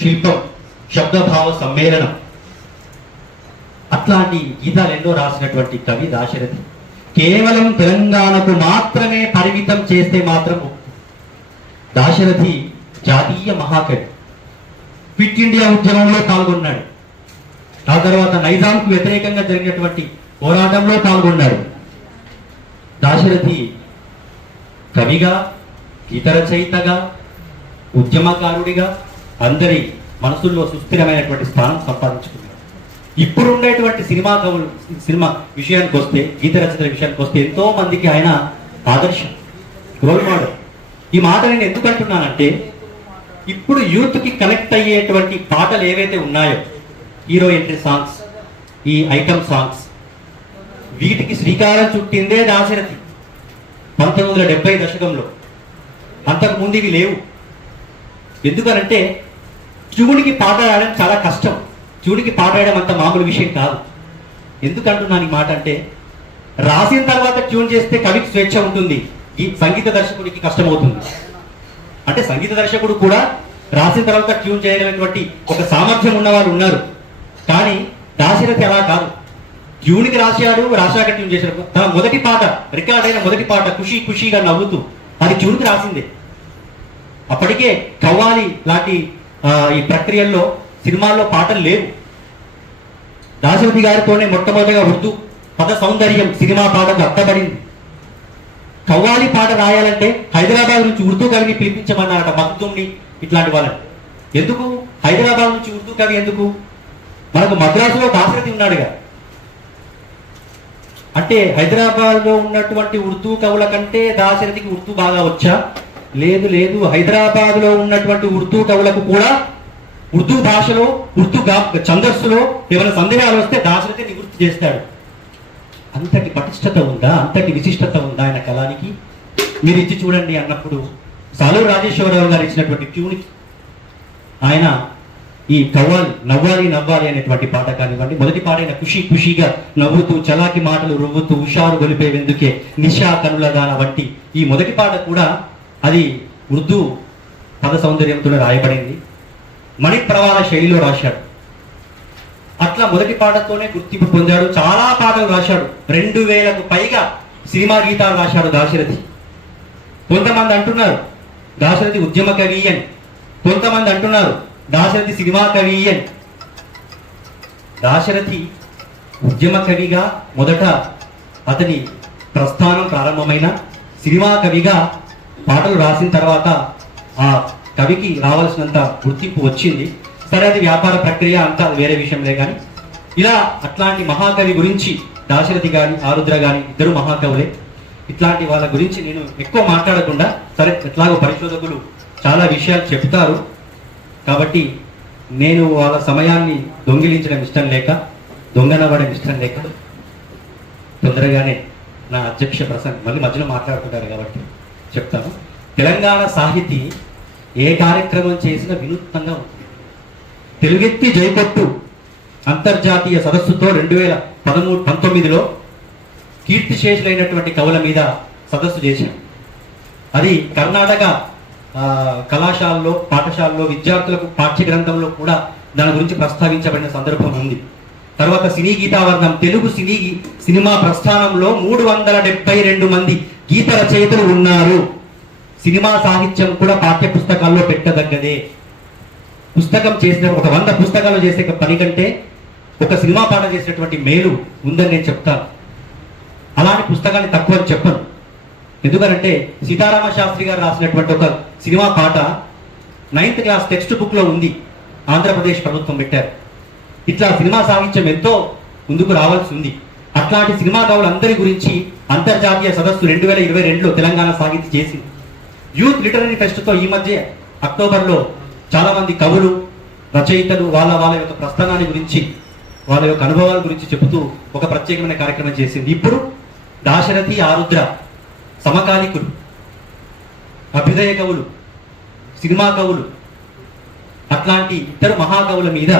శిల్పం శబ్దభావ సమ్మేళనం. అట్లాంటి గీతాలు ఎన్నో రాసినటువంటి కవి దాశరథి కేవలం తెలంగాణకు మాత్రమే పరిమితం చేస్తే మాత్రం దాశరథి జాతీయ మహాకవి. ఫిట్ ఇండియా ఉద్యమంలో పాల్గొన్నాడు. ఆ తర్వాత నైజాంకు వ్యతిరేకంగా జరిగినటువంటి పోరాటంలో పాల్గొన్నాడు. దాశరథి కవిగా గీత రచయితగా ఉద్యమకారుడిగా అందరి మనసుల్లో సుస్థిరమైనటువంటి స్థానం సంపాదించుకున్నారు. ఇప్పుడు ఉండేటువంటి సినిమా కవులు సినిమా విషయానికి వస్తే గీత రచనల విషయానికి వస్తే ఎంతో మందికి ఆయన ఆదర్శం రోల్ మోడల్ ఈ మాట నేను ఎందుకు అంటున్నానంటే ఇప్పుడు యూత్కి కనెక్ట్ అయ్యేటువంటి పాటలు ఏవైతే ఉన్నాయో హీరో ఎంట్రీ సాంగ్స్ ఈ ఐటమ్ సాంగ్స్ వీటికి శ్రీకారం చుట్టిందే దాశరథి. పంతొమ్మిది వందల డెబ్బై దశకంలో. అంతకు ముందు ఇవి లేవు. ఎందుకనంటే శివుడికి పాట రాయడం చాలా కష్టం. శివుడికి పాట రాయడం అంత మామూలు విషయం కాదు. ఎందుకంటున్నాను ఈ మాట అంటే రాసిన తర్వాత ట్యూన్ చేస్తే కవికి స్వేచ్ఛ ఉంటుంది. ఈ సంగీత దర్శకుడికి కష్టమవుతుంది. అంటే సంగీత దర్శకుడు కూడా రాసిన తర్వాత ట్యూన్ చేయగలిగినటువంటి ఒక సామర్థ్యం ఉన్నవారు ఉన్నారు. కానీ దాశరథి అలా కాదు. ట్యూన్కి రాశాడు రాశాక ట్యూన్ చేశాడు. తన మొదటి పాట రికార్డ్ అయిన మొదటి పాట ఖుషి ఖుషిగా నవ్వుతూ అది ట్యూన్కి రాసిందే. అప్పటికే కవ్వాలి లాంటి ఈ ప్రక్రియల్లో సినిమాల్లో పాటలు లేవు. దాశరథి గారితోనే మొట్టమొదటిగా ఉర్దూ పద సౌందర్యం సినిమా పాటకు అర్థపడింది. కవ్వాలి పాట రాయాలంటే హైదరాబాద్ నుంచి ఉర్దూ కవిని పిలిపించమన్నారట మక్తుమ్ని ఇట్లాంటి వాళ్ళని. ఎందుకు? హైదరాబాద్ నుంచి ఉర్దూ కవి ఎందుకు? మనకు మద్రాసులో దాశరథి ఉన్నాడుగా. అంటే హైదరాబాద్లో ఉన్నటువంటి ఉర్దూ కవుల కంటే దాశరథికి ఉర్దూ బాగా వచ్చా? లేదు లేదు హైదరాబాద్లో ఉన్నటువంటి ఉర్దూ కవులకు కూడా ఉర్దూ భాషలో ఉర్దూ ఛందస్సులో ఏమైనా సందేహాలు వస్తే దాశరథి నివృత్తి చేస్తాడు. అంతటి పటిష్టత ఉందా? అంతటి విశిష్టత ఉందా ఆయన కళానికి? మీరు ఇచ్చి చూడండి అన్నప్పుడు సాలూరు రాజేశ్వరరావు గారు ఇచ్చినటువంటి ట్యూన్కి ఆయన ఈ కవ్వాలి నవ్వాలి నవ్వాలి అనేటువంటి పాట కానివ్వండి మొదటి పాటైన ఖుషి ఖుషిగా నవ్వుతూ చలాకి మాటలు రువ్వుతూ హుషారు గొలిపేవెందుకే నిషా కనులదాన వంటి ఈ మొదటి పాట కూడా అది ఉర్దూ పద సౌందర్యంతో రాయబడింది. మణిప్రవాల శైలిలో రాశాడు. అట్లా మొదటి పాటతోనే గుర్తింపు పొందాడు. చాలా పాటలు రాశాడు. రెండు వేలకు పైగా సినిమా గీతాలు రాశాడు దాశరథి. కొంతమంది అంటున్నారు దాశరథి ఉద్యమ కవి అని. కొంతమంది అంటున్నారు దాశరథి సినిమా కవి అని. దాశరథి ఉద్యమ కవిగా మొదట అతని ప్రస్థానం ప్రారంభమైన సినిమా కవిగా పాటలు రాసిన తర్వాత ఆ కవికి రావాల్సినంత గుర్తింపు వచ్చింది. సరే అది వ్యాపార ప్రక్రియ అంతా వేరే విషయంలే కానీ ఇలా అట్లాంటి మహాకవి గురించి దాశరథి గాని ఆరుద్ర గాని ఇద్దరు మహాకవులే. ఇట్లాంటి వాళ్ళ గురించి నేను ఎక్కువ మాట్లాడకుండా సరే ఎట్లాగో పరిశోధకులు చాలా విషయాలు చెప్తారు. కాబట్టి నేను వాళ్ళ సమయాన్ని దొంగిలించడం ఇష్టం లేక దొంగనవ్వడం ఇష్టం లేక తొందరగానే నా అధ్యక్ష ప్రసంగం మళ్ళీ మధ్యలో మాట్లాడుకుంటారు కాబట్టి. చెప్తాను. తెలంగాణ సాహితీ ఏ కార్యక్రమం చేసినా వినూత్నంగా ఉంటుంది తెలుగెత్తి జైపట్టు అంతర్జాతీయ సదస్సుతో రెండు వేల పదమూడు పంతొమ్మిదిలో కీర్తిశేషులైనటువంటి కవుల మీద సదస్సు చేశాం అది కర్ణాటక కళాశాలలో పాఠశాలలో విద్యార్థులకు పాఠ్య గ్రంథంలో కూడా దాని గురించి ప్రస్తావించబడిన సందర్భం ఉంది. తర్వాత సినీ గీతావర్ణం తెలుగు సినీ సినిమా ప్రస్థానంలో మూడు వందల డెబ్బై రెండు మంది గీత రచయితలు ఉన్నారు. సినిమా సాహిత్యం కూడా పాఠ్య పుస్తకాల్లో పెట్టదగ్గదే. పుస్తకం చేసిన ఒక వంద పుస్తకాలు చేసే పని కంటే ఒక సినిమా పాట చేసినటువంటి మేలు ఉందని నేను చెప్తాను. అలాంటి పుస్తకాన్ని తక్కువ అని చెప్పను. ఎందుకంటే సీతారామ శాస్త్రి గారు రాసినటువంటి ఒక సినిమా పాట నైన్త్ క్లాస్ టెక్స్ట్ బుక్లో ఉంది. ఆంధ్రప్రదేశ్ ప్రభుత్వం పెట్టారు. ఇట్లా సినిమా సాహిత్యం ఎంతో ముందుకు రావాల్సి ఉంది. అట్లాంటి సినిమా కవులందరి గురించి అంతర్జాతీయ సదస్సు రెండు వేల ఇరవై రెండులో తెలంగాణ సాగితి చేసింది. యూత్ లిటరీ ఫెస్ట్తో ఈ మధ్య అక్టోబర్లో చాలామంది కవులు రచయితలు వాళ్ళ వాళ్ళ యొక్క ప్రస్థానాన్ని గురించి వాళ్ళ యొక్క అనుభవాల గురించి చెబుతూ ఒక ప్రత్యేకమైన కార్యక్రమం చేసింది. ఇప్పుడు దాశరథి ఆరుద్ర సమకాలికులు అభ్యుదయ కవులు సినిమా కవులు అట్లాంటి ఇద్దరు మహాకవుల మీద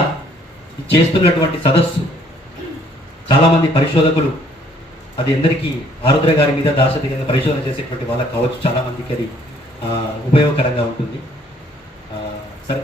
చేస్తున్నటువంటి సదస్సు. చాలామంది పరిశోధకులు అది అందరికీ ఆరుద్ర గారి మీద దాశరథి కింద పరిశోధన చేసేటువంటి వాళ్ళకి కావచ్చు చాలామందికి అది ఉపయోగకరంగా ఉంటుంది. సరే